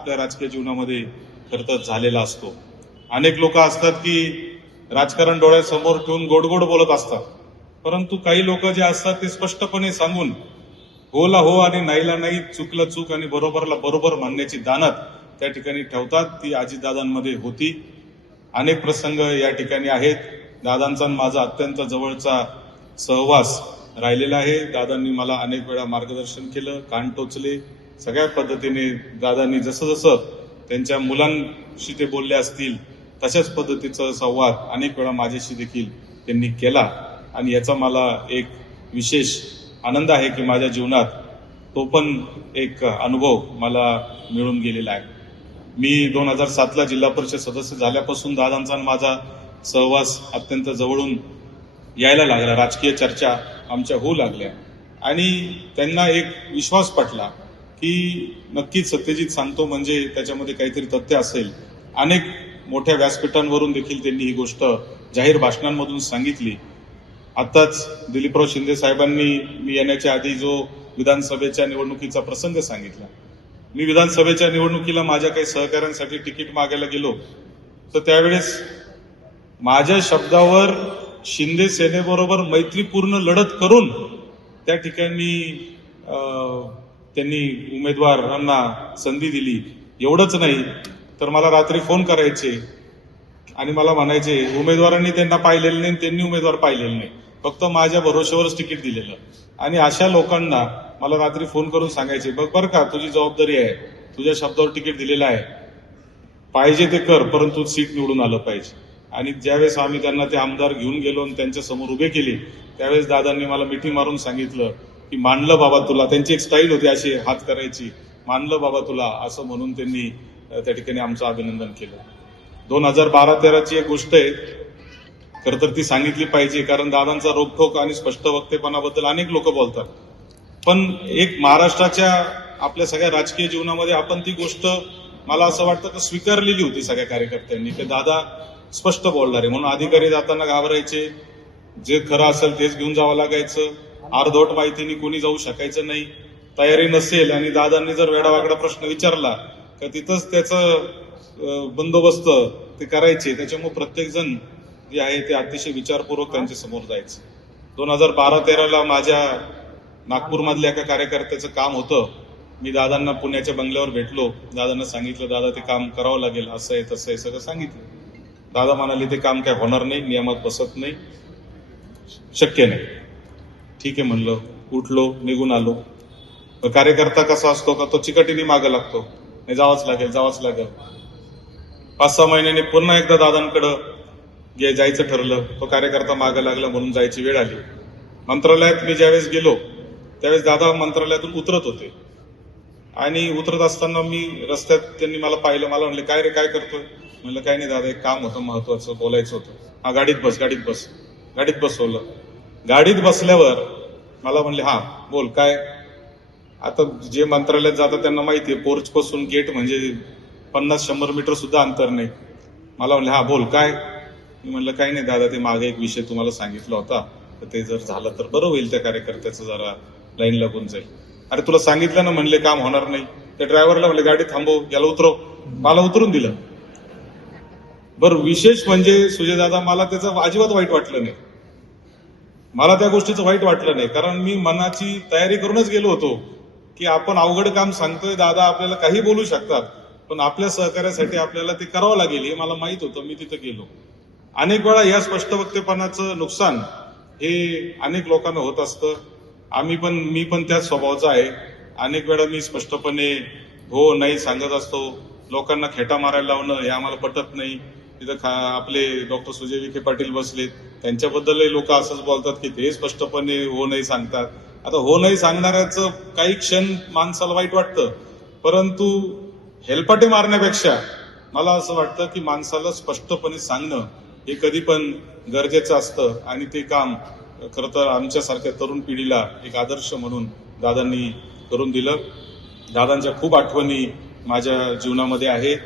आपल्या राजकीय जीवनामध्ये खरं तर झालेला असतो. अनेक लोक असतात की राजकारण डोळ्यासमोर ठेवून गोड गोड बोलत असतात, परंतु काही लोक जे असतात ते स्पष्टपणे सांगून होला हो आणि नाहीला नाही, चुकलं चूक आणि बरोबरला बरोबर म्हणण्याची दानत त्या ठिकाणी ठेवतात. ती अजितदादांमध्ये होती. अनेक प्रसंग या ठिकाणी आहेत. दादांचा आणि माझा अत्यंत जवळचा सहवास राहिलेला आहे. दादांनी मला अनेक वेळा मार्गदर्शन केलं, कान टोचले. सगळ्या पद्धतीने दादांनी जसं जसं त्यांच्या मुलांशी ते बोलले असतील तशाच पद्धतीचा संवाद अनेक वेळा माझ्याशी देखील त्यांनी केला. आणि याचा मला एक विशेष आनंद आहे की माझ्या जीवनात तो पण एक अनुभव मला मिळून गेलेला आहे. मी 2007ला जिल्हा परिषद सदस्य झाल्यापासून दादांचा आणि माझा सहवास अत्यंत जवळून यायला लागला. राजकीय चर्चा आमच्या होऊ लागल्या आणि त्यांना एक विश्वास पटला की नक्कीच सत्यजित सांगतो म्हणजे त्याच्यामध्ये काहीतरी तथ्य असेल. अनेक मोठ्या व्यासपीठांवरून देखील त्यांनी ही गोष्ट जाहीर भाषणांमधून सांगितली. आताच दिलीपराव शिंदे साहेबांनी मी येण्याच्या आधी जो विधानसभेच्या निवडणुकीचा प्रसंग सांगितला. मी विधानसभेच्या निवडणुकीला माझ्या काही सहकाऱ्यांसाठी तिकीट मागायला गेलो तर त्यावेळेस माझ्या शब्दावर शिंदे सेनेबरोबर मैत्रीपूर्ण लढत करून त्या ठिकाणी त्यांनी उमेदवारांना संधी दिली. एवढंच नाही तर मला रात्री फोन करायचे आणि मला म्हणायचे उमेदवारांनी त्यांना पाहिलेलं नाही, त्यांनी उमेदवार पाहिलेले नाही, फक्त माझ्या भरोश्यावरच तिकीट दिलेलं. आणि अशा लोकांना मला रात्री फोन करून सांगायचे बघ बरं का, तुझी जबाबदारी आहे, तुझ्या शब्दावर तिकीट दिलेलं आहे, पाहिजे ते कर, परंतु सीट निवडून आलं पाहिजे. आणि ज्यावेळेस आम्ही त्यांना ते आमदार घेऊन गेलो आणि त्यांच्या समोर उभे केले त्यावेळेस दादांनी मला मिठी मारून सांगितलं की मानलं बाबा तुला. त्यांची एक स्टाईल होती अशी हात करायची, मानलं बाबा तुला असं म्हणून त्यांनी त्या ठिकाणी आमचं अभिनंदन केलं. 2012-13ची एक गोष्ट आहे, खरं तर ती सांगितली पाहिजे कारण दादांचा रोखठोक आणि स्पष्ट वक्तेपणाबद्दल अनेक लोक बोलतात. पण एक महाराष्ट्राच्या आपल्या सगळ्या राजकीय जीवनामध्ये आपण ती गोष्ट मला असं वाटतं की स्वीकारलेली होती सगळ्या कार्यकर्त्यांनी की दादा स्पष्ट बोलणारे. म्हणून अधिकारी जाताना घाबरायचे, जे खरं असेल तेच घेऊन जावं लागायचं, अर्धवट माहितीने कोणी जाऊ शकायचं नाही. तयारी नसेल आणि दादांनी जर वेडावागडा प्रश्न विचारला तर तिथंच त्याचं बंदोबस्त ते करायचे. त्याच्यामुळे प्रत्येक जण जे आहे ते अतिशय विचारपूर्वक त्यांच्या समोर जायचं. 2012-13ला माझ्या नागपूरमधल्या एका कार्यकर्त्याचं काम होतं. मी दादांना पुण्याच्या बंगल्यावर भेटलो. दादांना सांगितलं दादा ते काम करावं लागेल, असं आहे तसं आहे सगळं सांगितलं. दादा म्हणाले ते काम काय होणार नाही, नियमात बसत नाही, शक्य नाही. ठीक आहे म्हणलं, उठलो, निघून आलो. कार्यकर्ता कसा असतो का तो चिकटीने मागं लागतो, नाही जावंच लागेल जावंच लागेल. 5-6 महिन्यांनी पुन्हा एकदा दादांकडे जायचं ठरलं. तो कार्यकर्ता मागं लागला म्हणून जायची वेळ आली. मंत्रालयात मी ज्यावेळेस गेलो त्यावेळेस दादा मंत्रालयातून उतरत होते आणि उतरत असताना मी रस्त्यात त्यांनी मला पाहिलं. मला म्हणले काय रे काय करतोय? म्हणलं काय नाही दादा, एक काम होतं महत्वाचं, बोलायचं होतं. हा गाडीत बस गाडीत बस. गाडीत बसवलं. गाडीत बसल्यावर मला म्हणले हा बोल काय. आता जे मंत्रालयात जातात त्यांना माहितीये पोर्च पासून गेट म्हणजे 50-100 मीटर सुद्धा अंतर नाही. मला म्हणले हा बोल काय. मी म्हणलं काही नाही दादा, ते मागे एक विषय तुम्हाला सांगितला होता, तर ते जर झालं तर बरं होईल, त्या कार्यकर्त्याचं जरा लाईन लागून जाईल. अरे तुला सांगितलं ना म्हणले काम होणार नाही. त्या ड्रायव्हरला म्हणले गाडी थांबव, याला उतरव. मला उतरून दिलं. बरं विशेष म्हणजे सुजय दादा मला त्याचं अजिबात वाईट वाटलं नाही. मला त्या गोष्टीचं वाईट वाटलं नाही कारण मी मनाची तयारी करूनच गेलो होतो की आपण अवघड काम सांगतोय, दादा आपल्याला काही बोलू शकतात पण आपल्या सहकार्यासाठी आपल्याला ते करावं लागेल हे मला माहित होतं. मी तिथं गेलो. अनेक वेळा या स्पष्ट वक्तेपणाचं नुकसान हे अनेक लोकांना होत असतं. मी पण त्याच स्वभावाचा आहे. अनेक वेळा मी स्पष्टपणे हो नाही सांगत असतो. लोकांना खेटा मारायला लावणं हे आम्हाला पटत नाही. तिथं आपले डॉक्टर सुजय विखे पाटील बसलेत, त्यांच्याबद्दलही लोक असंच बोलतात की ते स्पष्टपणे हो नाही सांगतात. आता हो नाही सांगणाऱ्याचं काही क्षण माणसाला वाईट वाटतं, परंतु हेलपाटे मारण्यापेक्षा मला असं वाटतं की माणसाला स्पष्टपणे सांगणं हे कधी पण गरजेचं असतं. आणि ते काम खरं तर आमच्यासारख्या तरुण पिढीला एक आदर्श म्हणून दादांनी करून दिलं. दादांच्या खूप आठवणी माझ्या जीवनामध्ये आहेत.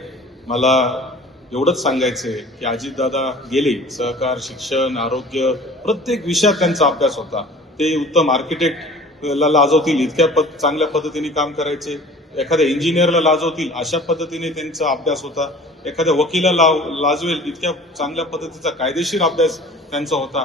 मला एवढंच सांगायचंय की अजितदादा गेले, सहकार, शिक्षण, आरोग्य प्रत्येक विषयात त्यांचा अभ्यास होता. ते उत्तम आर्किटेक्टला लाजवतील इतक्या चांगल्या पद्धतीने काम करायचे. एखाद्या इंजिनियरला लाजवतील अशा पद्धतीने त्यांचा अभ्यास होता. एखाद्या वकिला लाजवेल इतक्या चांगल्या पद्धतीचा कायदेशीर अभ्यास त्यांचा होता.